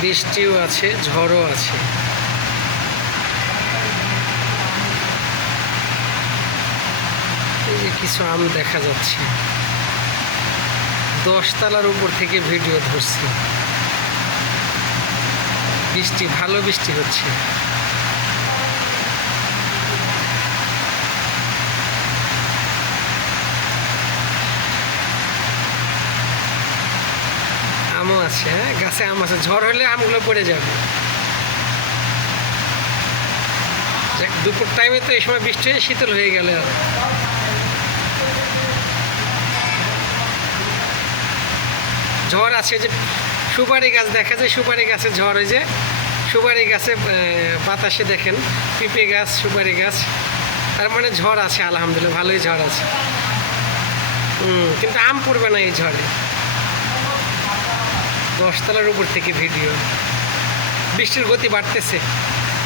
বৃষ্টিও আছে, ঝড়ও আছে। এই যে কিছু আম দেখা যাচ্ছে। 10 তলার উপর থেকে ভিডিও ধরছি। বৃষ্টি, ভালো বৃষ্টি হচ্ছে। আমও আছে, হ্যাঁ গাছে আম আছে। ঝড় হলে আমগুলো পড়ে যাবে। দুপুর টাইমে তো এই সময় বৃষ্টি হয়ে শীতল হয়ে গেল। ঝড় আছে, যে সুপারি গাছ দেখা যায়, সুপারি গাছে ঝড় হয়ে যায়। সুপারি গাছে বাতাসে দেখেন পিঁপে গাছ, সুপারি গাছ। তার মানে ঝড় আছে, আলহামদুলিল্লাহ ভালোই ঝড় আছে। কিন্তু আম পড়বে না এই ঝড়ে। 10 তলার উপর থেকে ভিডিও। বৃষ্টির গতি বাড়তেছে।